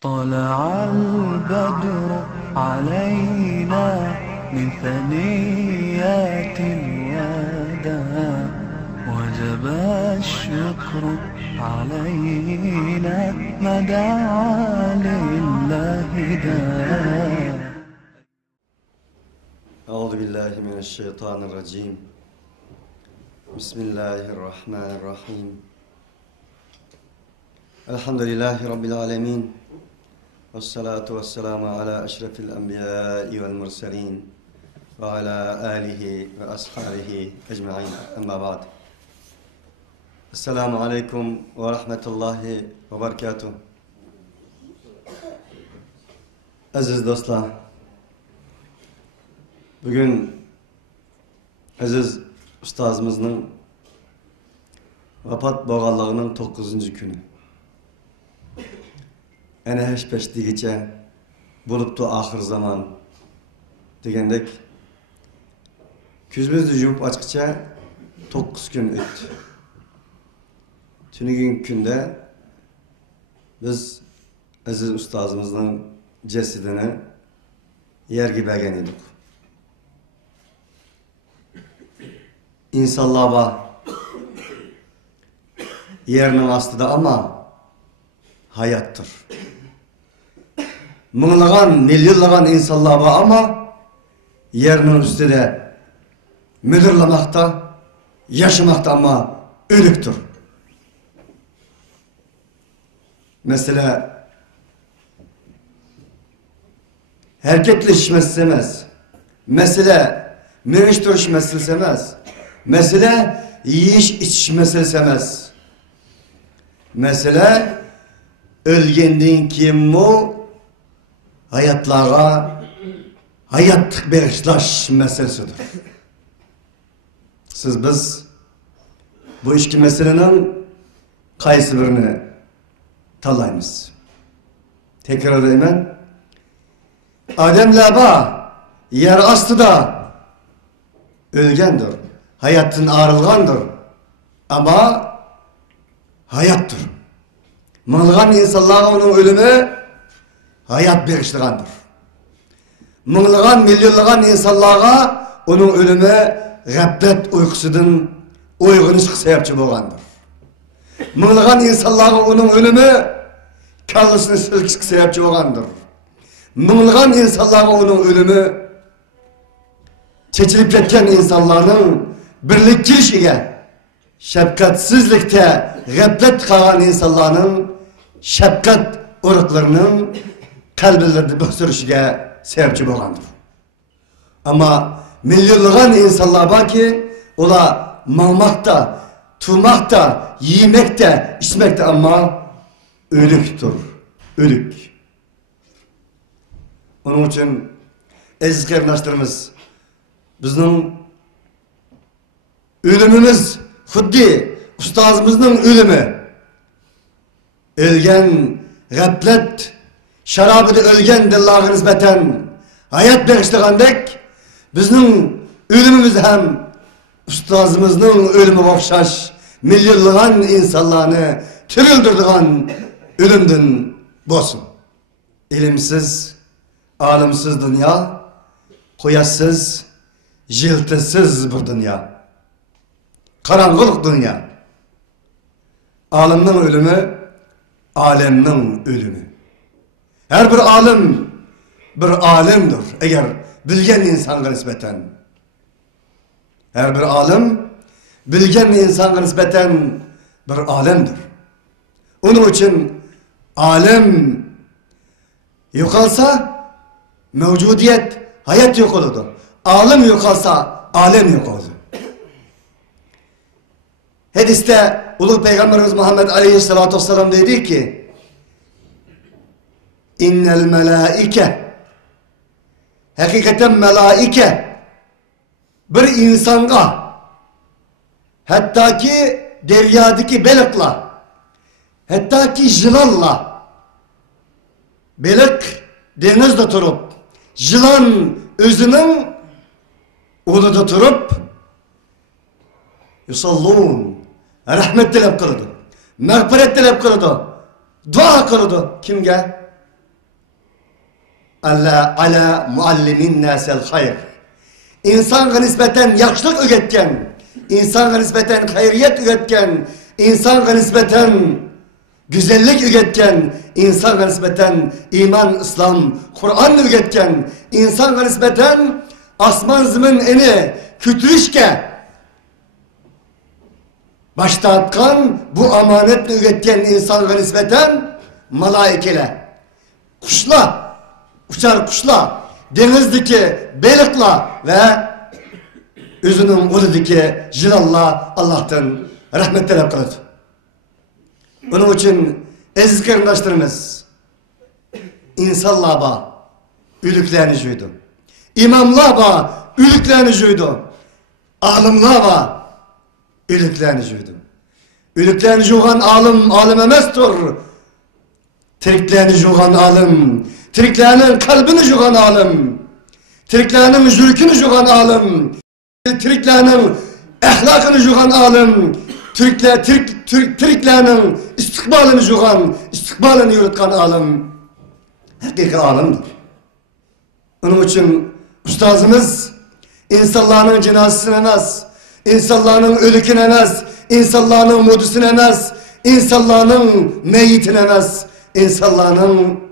طلع البدر علينا من ثنيات الوداع وجب الشكر علينا ما دعا لله داع. أعوذ بالله من الشيطان الرجيم. بسم الله الرحمن الرحيم. الحمد لله رب العالمين، والصلاة والسلام على أشرف الأنبياء والمرسلين وعلى آله وأصحابه أجمعين، أما بعد. السلام عليكم ورحمة الله وبركاته. Aziz dostlar, bugün aziz ustazımızın vafat bolğanlığının 9. günü. Ene heş peştigiçe buluptu ahir zaman degendek küzümüzdü jumup açıkça 9 gün öttü. Tünügün günde biz aziz ustazımızın cesedini yergi bergen edik. İnsanlar var yerinin astıda ama hayattır. Mığlagan, milyonlagan insanlar var ama yerinin üstüde müdürlamakta, yaşamakta ama ölüktür. Mesela hareketleşmesi emez. Mesele mürüş duruş meselesi emez. Mesele yiyiş içiş meselesi emez. Mesele ölgendin kim o hayatlara hayatlık berişlaş meselesidir. Biz bu iki meselenin kaysı birini talayımız. Tekrar edeyim. Ademler var, yer astıda ölgendir. Hayatın ağrılgandır. Ama hayattır. Mığılgan insanlara onun ölümü hayat beriştirgandır. Mığılgan, milyonlagan insanlara onun ölümü gaflet uykusudan uyg'onish sebepçi bolgandır. Mığılgan insanlara onun ölümü kallasını silkish sebepçi bolgandır. Mığılgan insanlara onun ölümü çekilip ketken insanların birlik girişige, şefkatsizlikte gaflet kalan insanların şefkat uruklarının kalbilerinde böksürüşüge sebepçi bolgandır. Ama milyonlagan insanlar var ki ola mağmakta, turmakta, yiyemekte, içmekte ama ölüktür. Ölük. Onun için aziz kardeşlerimiz, bizim ölümümüz xuddi ustazımızın ölümü. Ölgen gaflet şarabıda ölgen dillağı nisbeten hayat beriştirgandek bizim ölümümüz hem ustazımızın ölümü okşaş milyonlagan insanlarını tirildirdigan ölümdün bolsun. İlimsiz, alimsiz dünya, koyassız, jiltisiz bir dünya. Karanlık dünya. Alimnin ölümü, alemnin ölümü. Her bir alim bir alimdir eğer bilgen insana nispeten. Her bir alim bilgen insana nispeten bir alemdir. Onun için alim yokalsa mevcudiyet, hayat yok olurdu. Alim yokalsa alem yok olurdu. Hadiste Ulu Peygamberimiz Muhammed Aleyhisselatü Vesselam dedi ki İnnel melaike hakikaten melaike bir insanga hatta ki deryadaki balıkla hatta ki yılanla balık denizde durup yılan özünün uluda durup yusallun rahmet dilep kıldı, mağfiret dilep kıldı, dua kıldı. Kimge? Allah ala muallimin nasel hayr. İnsanga nispeten yaxşılık öğretken, insanga nispeten hayriyet öğretken, insanga nispeten güzellik öğretken, insanga nispeten iman, İslam, Kur'an öğretken, insanga nispeten asman zımın eni kütürüşke başta atkan bu amanetle öğretken insanga nispeten malaikele, kuşla, uçar kuşla, denizdeki balıkla ve özünün uludaki jilalla Allah'tan rahmet talep kılır. Bunun için aziz kardeşlerimiz, insanlar ba ülüklerini juydu. İmamlar ba ülüklerini juydu. Alimlar ba ülüklerini juydu. Ülüklerini juygan alim, alim emestir. Tiriklerini juygan alim, tiriklerinin kalbini juygan alim, tiriklerinin zülkünü juygan alim, tiriklerinin ahlakını juygan alim, tiriklerinin istikbalini juygan, istikbalini yürütkan alim, hakiki alimdir. Onun için ustazımız insanların cenazesini emez, insanların ölükünü emez, insanların mudusunu emez, insanların meyitini emez, insanların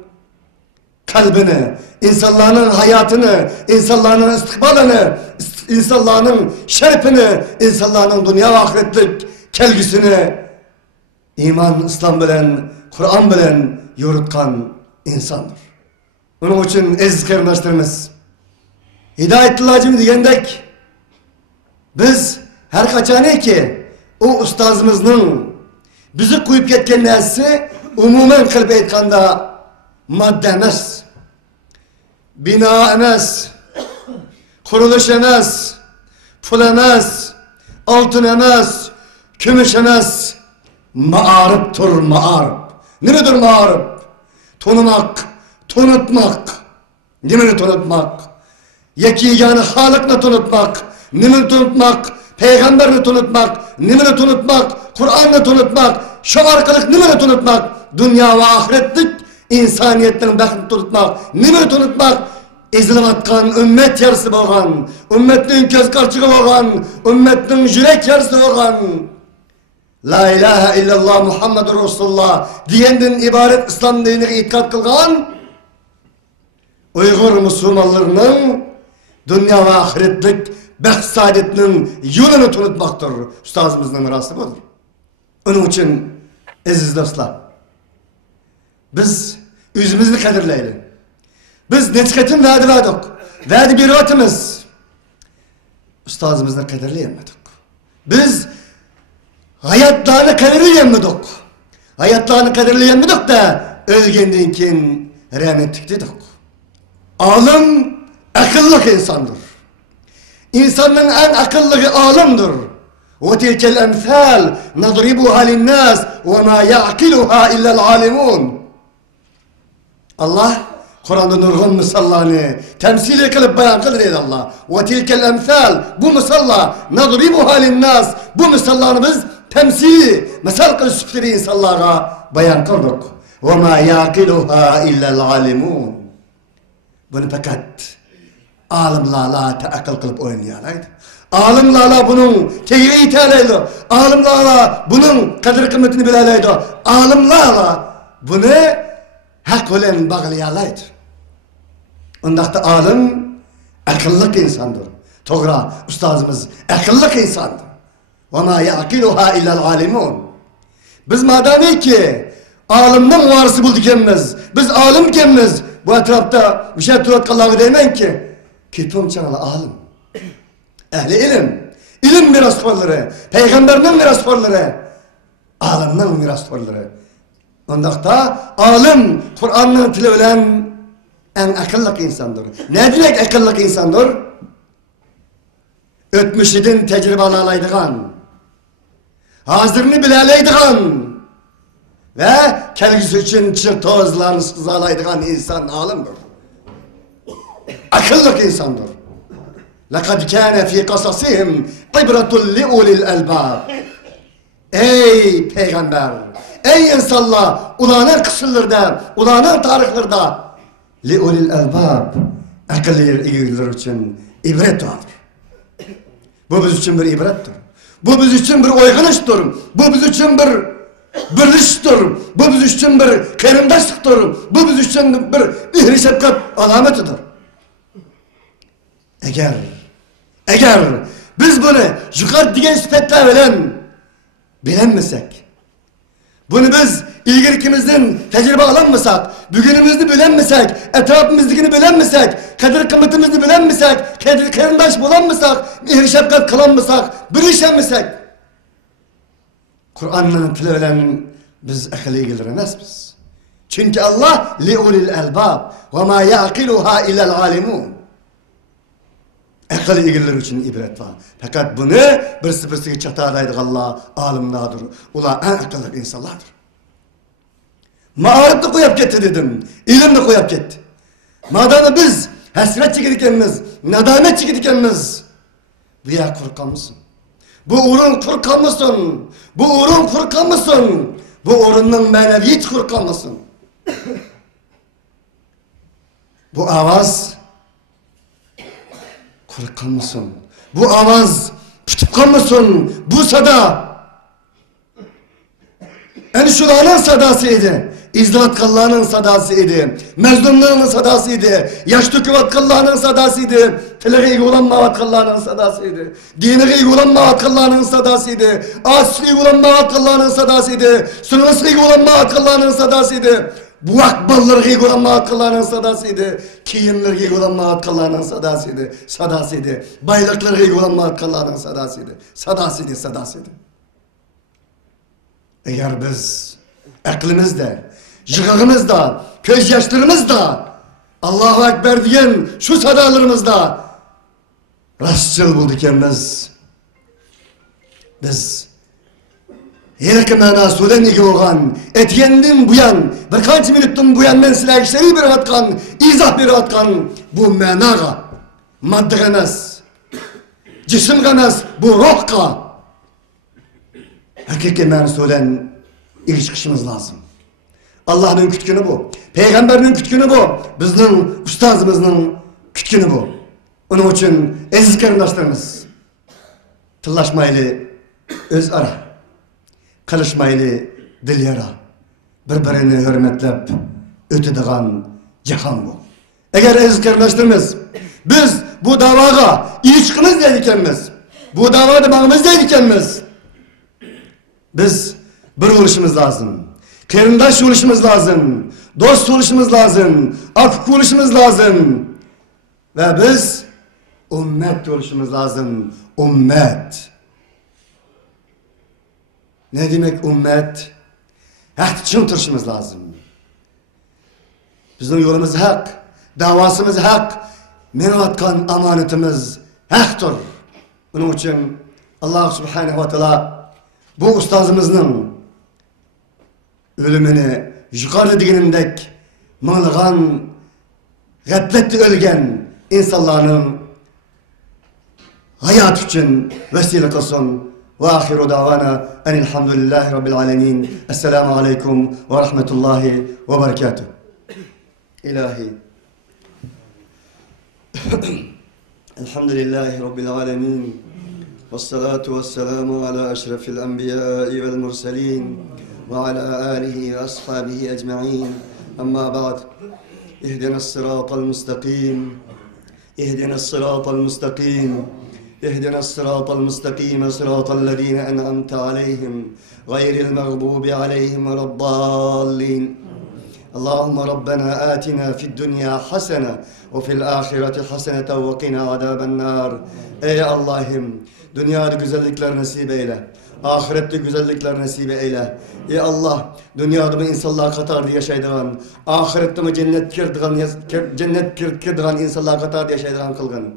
kalbini, insanların hayatını, insanların istikbalini, insanların şerefini, insanların dünya ve ahiretlik kelgüsünü iman, İslam bilen, Kur'an bilen yorutkan insandır. Onun için aziz kardeşlerimiz, hidayetillahcım diyendek biz her kaçanı ki o ustazımızın bizi koyup ketken nesi umumen kılıp etkanda madde emez, bina emez, kuruluş emez, pul emez, altın emez, kümüş emez, mağarıptır mağarıp. Nedir mağarıp? Tonumak, tonutmak. Nemini tonutmak? Yekiganı halıkla tonutmak. Nemini tonutmak? Peygamberini tonutmak. Nemini tonutmak? Kur'an'la tonutmak. Şu arkalık nemini tonutmak? Dünya ve ahiretlik insaniyetten bakın tutmak, nimir tutmak, ezilip atkan ümmet yarısı boğan, ümmetin göz karşığı boğan, ümmetin yürek yarısı boğan, La ilahe illallah Muhammedur Resulullah diyenden ibaret İslam dinine itikat kılgan, Uygur Müslümanlarının dünya ve ahiretlik baht saadetinin yolunu tunutmaktır. Ustazımızın mirası budur. Onun için aziz dostlar, biz yüzümüzü kadirleyelim. Biz neçketin vədi verdik. Vədi bir otimiz. Ustazımızı kadirleyemedik. Biz hayatlarını kadirleyemedik. Hayatlarını kadirleyemedik de ölgenden kin rahmetlik dedik. Alim akıllık insandır. İnsanın en akıllığı alimdir. وَتِلْكَ الْاَمْثَالِ نَضْرِبُهَا لِلنَّاسِ وَمَا يَعْقِلُهَا اِلَّا الْعَالِمُونَ Allah Kur'an'da nurgun misallarını temsil kılıp bayan kılır ey Allah. وَتِلْكَ الْاَمْثَالِ Bu misalla نَضْرِبُهَا لِلنَّاسِ Bu misallarını biz temsili misal kılıp süpleri insanlara bayan kıldık. وَمَا يَعْقِلُهَا اِلَّا الْعَالِمُونَ Bunu fakat alimlarla akıl kılıp oynayalaydı. Alimlarla bunun keyri italaydı. Alimlarla bunun kadir kıymetini bilalaydı. Alimlarla bunu hak olan bağlayalaydı. Ondakta alim akıllık insandır. Toğra ustazımız akıllık insandır. وَمَا يَعْقِلُهَا اِلَّا الْعَالِمُونَ Biz madem ki alimden varisi bulduk emmiz. Biz alim kemmiz. Bu etrafta bir şey turat kallağı demeyin ki. Küpüm çanalı alim. Ehli ilim. İlim mirasforları. Peygamberinin mirasforları. Alimden mirasforları. Ondakta alim Kur'an'ın tili bilen en akıllık insandır. Ne demek akıllık insandır? Ötmüşidin tecrübalalaydıgan, hazırını bilalaydıgan ve kelgisi için çırtozlarını sızalaydıgan insan alimdir. Akıllık insandır. لَقَدْ كَانَ فِي قَصَصِهِمْ قِبْرَةٌ لِعُولِ الْأَلْبَابِ Ey Peygamber! Ey insanlar! Ulanır kısırlarda, ulanır tarihlerde Li'ulil elbab, akıllı egiler için ibret vardır. Bu biz için bir ibrettir. Bu biz için bir oygunuştur. Bu biz için bir birleştir. Bu biz için bir kerindaşlıktır. Bu biz için bir ihri şefkat alametidir. Eğer biz bunu yukarı diyen sıfatlar bilenmesek, bunu biz ilgirikimizden tecrübe alanmasak, bugünümüzü bilenmesek, etrafımızdakini bilenmesek, kadir kıymetimizi bilenmesek, kerindaş bulanmasak, ihri şefkat kılanmasak, birleşemesek, Kur'an'ın tilavelen biz akıllı ilgilenmez biz. Çünkü Allah li'ulil elbab ve ma ya'kiluha illel alimun. Akıllı ilgiler için ibret var. Fakat bunu bir sıfırsıya çatadaydık Allah alimlerdir. Ular en akıllı insanlardır. Mağarip de koyup gitti dedim. İlim de koyup gitti. Madem biz hasret çekirkenimiz, nadamet çekirkenimiz, bu ya korkamısın. Bu uğrun korkamısın. Bu uğrun korkamısın. Bu uğrunun meneviyet korkamısın. Bu avaz korkamısın. Bu avaz tutukamısın. Bu sada enşulanın sadasıydı. İzdivat kallarının sadasıydı. Mezlumlarının sadasıydı. Yaş döküvat kallarının sadasıydı. Teleği olan mavat kallarının sadasıydı. Dini olan mavat kallarının sadasıydı. Asli olan mavat kallarının sadasıydı. Sınırsız olan mavat kallarının sadasıydı. Bu akbalları olan mavat kallarının sadasıydı. Kiyimleri olan mavat kallarının sadasıydı. Bayrakları olan mavat kallarının sadasıydı. Eğer biz aklımızda, jığığımızda, gözyaşlarımızda, Allahu Ekber diyen şu sadalarımızda rastçıl buldukemiz, biz yerki manasuden igi olgan, etiyendin buyan, birkaç minutun buyan men silah işleri bir atkan, izah bir atkan, bu managa, madde emez, cisim emez, bu ruhka, hakiki manasuden ilişkişimiz lazım. Allah'ın kütkünü bu. Peygamberinin kütkünü bu. Bizden ustazımızın kütkünü bu. Onun için aziz kardeşlerimiz tıllaşmaylı öz ara, kalışmaylı dil yara, birbirini hürmetlep ötediğen cihan bu. Eğer aziz kardeşlerimiz biz bu davaga ilişkimiz deydikenmiz, bu davada bağımız deydikenmiz, biz bir oluşumuz lazım. Kerindaş oluşumuz lazım. Dost oluşumuz lazım. Akık oluşumuz lazım. Ve biz ümmet oluşumuz lazım. Ümmet. Ne demek ümmet? Hak için turşumuz lazım. Bizim yolumuz hak. Davasımız hak. Menvatkan amanetimiz haktır. Bunun için Allah Subhanahu ve Teala bu ustazımızın ölümünü yukarıda diginindek mağlagan, gafletli ölgen insanların hayat için vesile kılsın. Ve ahiru davana enilhamdülillahi rabbil alemin. Esselamu aleyküm ve rahmetullahi ve berekatuhu. İlahi. Elhamdülillahi rabbil alemin. Vessalatu vesselamu ala eşrefil enbiyai vel murselin. وعلى آله وأصحابه أجمعين أما بعد اهدنا الصراط المستقيم اهدنا الصراط المستقيم اهدنا الصراط المستقيم صراط الذين أنعمت عليهم غير المغضوب عليهم ولا الضالين اللهم ربنا آتنا في الدنيا حسنة وفي الآخرة حسنة وقنا عذاب النار Ey Allah'ım dünyada güzellikler nasip eyle. Ahirette güzellikler nasip eyle. Ey Allah, dünyada mı insanlar katarda yaşaydıran, ahirette mi cennet kirdiğan insanlar katarda yaşaydıran kılgın.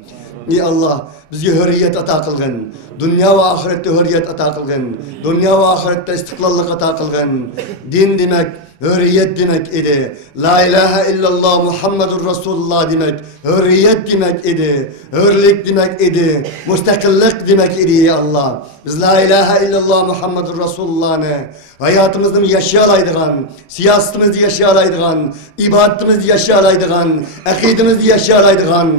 Ey Allah, bizge hürriyet ata kılgın. Dünya ve ahirette hürriyet ata kılgın. Dünya ve ahirette istiklallık ata kılgın. Din demek, hürriyet demek idi. La ilahe illallah Muhammedur Resulullah demek, hürriyet demek idi. Hürlik demek idi. Müstakillik demek idi ey Allah. Biz la ilahe illallah Muhammedur Resulullah'ını hayatımızda yaşayalaydıgan, siyasetimizni yaşayalaydıgan, ibadetimizni yaşayalaydıgan, akidemizni yaşayalaydıgan,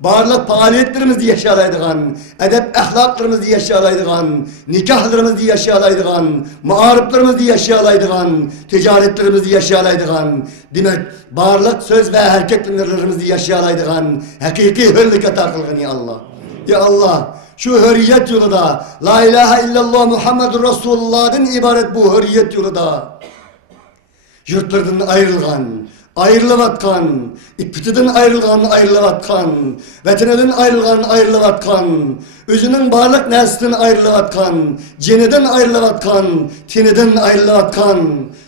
barlık faaliyetlerimizni yaşayalaydıgan, edep ahlaklarımızı yaşayalaydıgan, nikahlarımızı yaşayalaydıgan, muariflarımızı yaşayalaydıgan, ticaretlerimizi yaşayalaydıgan, demek barlık söz ve hareketlerimizi yaşayalaydıgan, hakiki hürlük ata kılgın ya Allah. Ya Allah, şu hürriyet yolunda, la ilahe illallah Muhammedur Resulullah'dan ibaret bu hürriyet yolunda, yurtlardan ayrılgan, ayrılıvatkan, ippitinden ayrılıvatkan, vatanidan ayrılıvatkan, özünün barlık neslinden ayrılıvatkan, ceninden ayrılıvatkan, teninden ayrılıvatkan,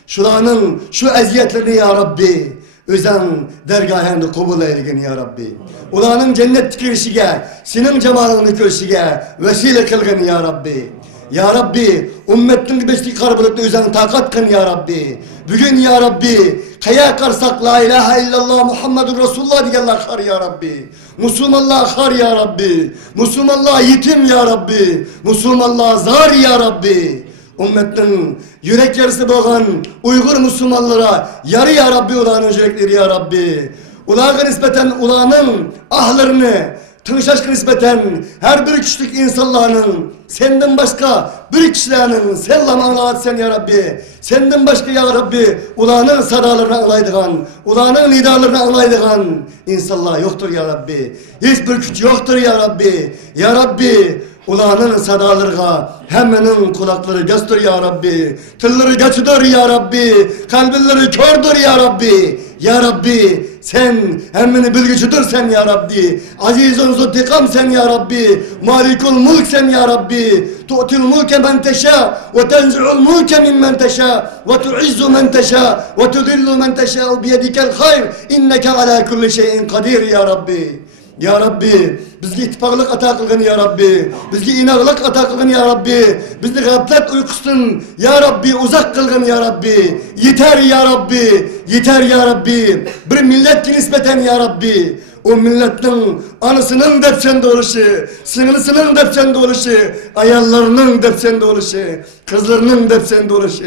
şulanın şu eziyetlerini ya Rabbi, özen dergahında kabul eylegen ya Rabbi. Ulanın cennet girişige, senin cemalını körüşige vesile kılgın ya Rabbi. Ya Rabbi, ümmetin beşli karbılıkta özen takat kın ya Rabbi. Bugün ya Rabbi, kaya karsak la ilahe illallah Muhammedur Resulullah diyenler kar ya Rabbi. Müslümanlar kar ya Rabbi. Müslümanlar yetim ya Rabbi. Müslümanlar zar ya Rabbi. Ümmetin yürek yarısı boğan Uygur Müslümanlara yarı ya Rabbi ulanın yürekleri ya Rabbi. Ulağa nispeten ulanın ahlarını tınşaşkı nispeten her bir kişilik insanların senden başka bir kişilerin selam anlat sen ya Rabbi. Senden başka ya Rabbi ulanın sadalarını anlaydıgan, ulanın nidalarını anlaydıgan insanlar yoktur ya Rabbi. Hiçbir güç yoktur ya Rabbi. Ya Rabbi ulanın sadalarına hemenin kulakları göster ya Rabbi. Tılları geçidir ya Rabbi. Kalbinleri kördür ya Rabbi. Ya Rabbi sen hemmeni bilgicidir sen ya Rabbi. Azizun zuttikam sen ya Rabbi. Malikul mulk sen ya Rabbi. Tu'til mulke men teşâ ve tenzi'ul mulke mimmen teşâ ve tu'izzu men teşâ ve tudillu men teşâ biyedikel hayr. İnneke ala kulli şeyin kadir ya Rabbi. Ya Rabbi, bizge ittifaklık ata kılgın ya Rabbi, bizge inaklık ata kılgın ya Rabbi, bizge gaflet uykusun ya Rabbi uzak kılgın ya Rabbi, yeter ya Rabbi, yeter ya Rabbi, bir millet nispeten ya Rabbi, o milletin anısının depsende oluşu, sınırlısının depsende oluşu, ayarlarının depsende oluşu, kızlarının depsende oluşu,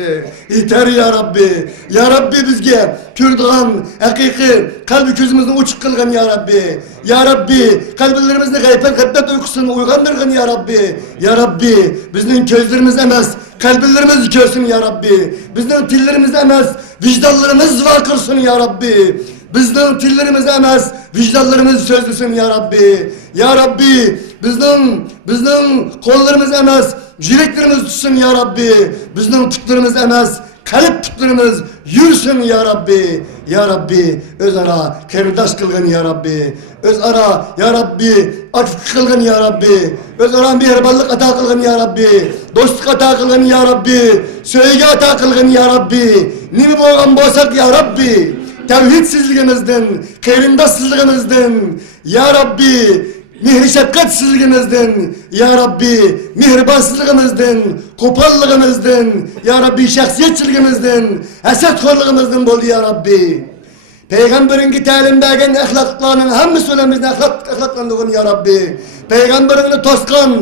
yeter ya Rabbi, ya Rabbi bizge Kürdigan, hakiki kalbi gözümüzün uçuk kılgın ya Rabbi, ya Rabbi kalbilerimizde gaypet uykusunu uygandırgın ya Rabbi, ya Rabbi bizden gözlerimiz emez, kalbilerimiz görsün ya Rabbi, bizden tillerimiz emez, vicdanlarımız vakırsın ya Rabbi. Bizden tillerimiz emez, vicdanlarımız sözlüsün ya Rabbi. Ya Rabbi, bizden kollarımız emez, yüreklerimiz tutsun ya Rabbi. Bizden putlarımız emez, kalp putlarımız yürüsün ya Rabbi. Ya Rabbi, öz ara keridaş kılgın ya Rabbi. Öz ara ya Rabbi, afk kılgın ya Rabbi. Öz ara mehribanlık ata kılgın ya Rabbi. Dostluk ata kılgın ya Rabbi. Söylege ata kılgın ya Rabbi. Nimi boğan boğsak ya Rabbi. Tevhidsizliğimizden, kerindassızlığımızdan, ya Rabbi, mihri şefkatsizliğimizden, ya Rabbi, mihribansızlığımızdan, kopallığımızdan, ya Rabbi, şahsiyetçiliğimizden, hasetkorluğumuzdan boldu ya Rabbi. Peygamberin talim bergen ahlaklarının hemmi söylemizden ahlaklandığın ya Rabbi. Peygamberini toskan,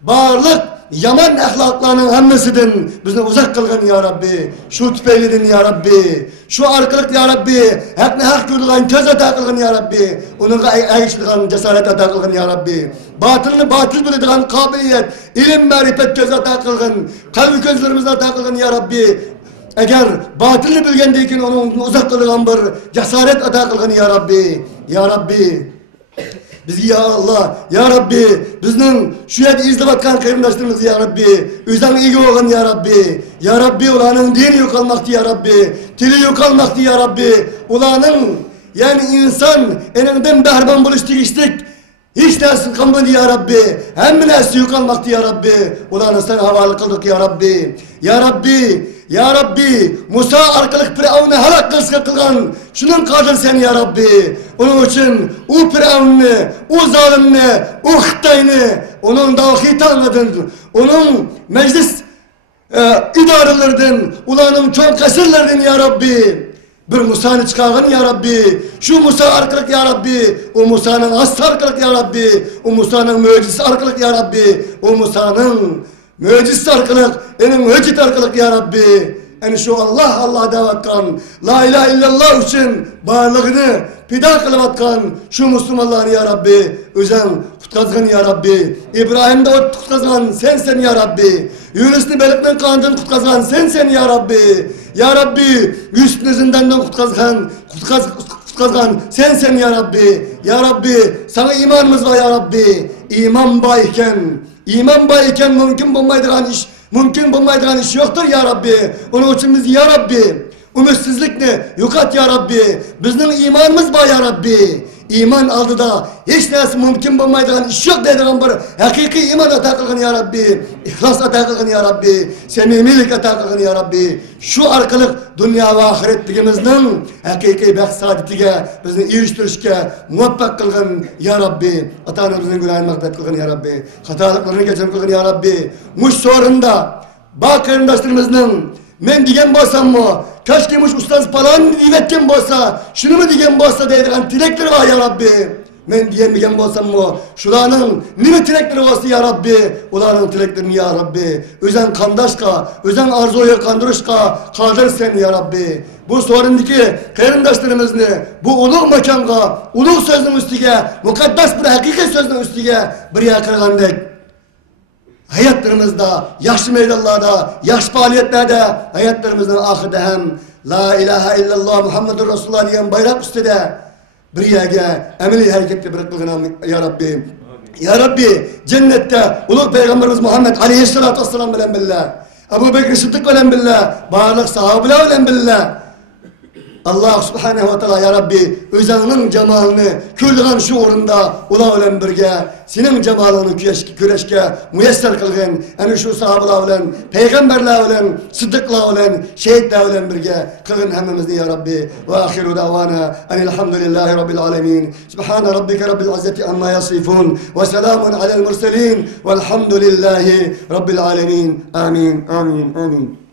bağırlık, yaman ahlaklarının hemmesinden bizni uzak kılgın ya Rabbi. Şu tüpeylidin ya Rabbi. Şu arkalık ya Rabbi. Hakni hak gördüğün köz ata kılgın ya Rabbi. Onunla ayıştırgan cesaret ata kılgın ya Rabbi. Batılını batıl bildiğin kabiliyet, ilim marifet köz ata kılgın. Kalbi közlerimizden ata kılgın ya Rabbi. Eğer batılını bilgendeyken onun uzak kılgın bir cesaret ata kılgın ya Rabbi. Ya Rabbi. Bizgi ya Allah, ya Rabbi, bizden şu yerde izlevatkan kıyımdaşlarımız ya Rabbi, üzden iyi olun ya Rabbi, ya Rabbi, ulanın dini yok olmaktı ya Rabbi, dili yok olmaktı ya Rabbi, ulanın, yani insan, enenden behriban buluştuk içtik, hiç dersin kalmadı ya Rabbi, hem neresi yok olmaktı ya Rabbi, ulanın sen havalı kıldık ya Rabbi, ya Rabbi, ya Rabbi, Musa arkalık Firavun'u halak kılgan, şunun kadın sen ya Rabbi. Onun için o Firavun'u, o zalimini, o Hıttay'ını, onun dahi tanıdın, onun meclis idarelerden, ulanın çok kasırlardan ya Rabbi. Bir Musa'nı çıkargın ya Rabbi, şu Musa arkalık ya Rabbi, o Musa'nın hasta arkalık ya Rabbi, o Musa'nın mucizesi arkalık ya Rabbi, o Musa'nın Möciz arkalık, enin möcid arkalık ya Rabbi. Yani şu Allah davatkan, la ilahe illallah için bağırlığını pida kılıvatkan şu Müslümanlarını ya Rabbi, özen kutkazgın ya Rabbi, İbrahim'de ot kutkazgan sen ya Rabbi, Yunus'ni belikten kandın kutkazgan sen ya Rabbi, ya Rabbi, Yusuf'ni zindenden kutkazgan sen ya Rabbi, ya Rabbi, sana imanımız var ya Rabbi, iman bayken mümkün bulmaydıran iş yoktur ya Rabbi. Onun için biz ya Rabbi, ümitsizlikni yukat ya Rabbi. Bizning imanımız var ya Rabbi. İman aldıda hiç nesi mümkün bulmaydıran iş yok dediğin bir hakiki iman ata kılgın ya Rabbi. İhlas ata kılgın ya Rabbi. Semimilik ata kılgın ya Rabbi. Şu arkalık dünya ve ahiretligimizning hakiki baxt saadetiga bizni eriştirishga muvaffaq kılgın ya Rabbi. Ata-onamizning günahini mağfiret kılgın ya Rabbi. Hatalıklarını kechirim kılgın ya Rabbi. Muş sorunda bak qarindoshlarımizning men degan bo'lsam-mu, kaşki muş ustaz falan deyetken bolsa, şunu mu degan bolsa deydigan tilekleri var ya Rabbi. Men diyemigen bolsam-mu, şularning nima tilekleri olsa ya Rabbi, ularning tileklerini ya Rabbi. Özen kandaşka, özen arzuya kandırışka kaldır sen ya Rabbi. Bu sorundaki qarindoshlarimizni bu ulug' makonga, ulug' so'zning ustiga, muqaddas bir haqiqiy so'zning ustiga bir yaqirgandek hayatlarımızda, yaşlı meydanlarda, yaş faaliyetlerde, hayatlarımızın ahirde hem La ilahe illallah Muhammedur Resulullah diyen bayrak üstüde bir yege emeli hareketli bırakılığına ya Rabbi. Ya Rabbi cennette uluk Peygamberimiz Muhammed aleyhissalatu vesselam bilen billah, Ebu Bekir Sıddık bilen billah, bağırlık sahabeler bilen billah. Allah subhanehu ve teala ya Rabbi özünün cemalini kürdüğün şu uğrunda ula ölen birge senin cemalini küreşke müyesser kılgın yani şu sahabeler ölen peygamberler ölen sıddıklar ölen şehitler ölen birge kılgın hemimizni ya Rabbi ve ahiru davana enilhamdülillahi rabbil alemin subhane rabbike rabbil izzeti amma yasifun ve selamun alel murselin velhamdülillahi rabbil alemin amin amin amin.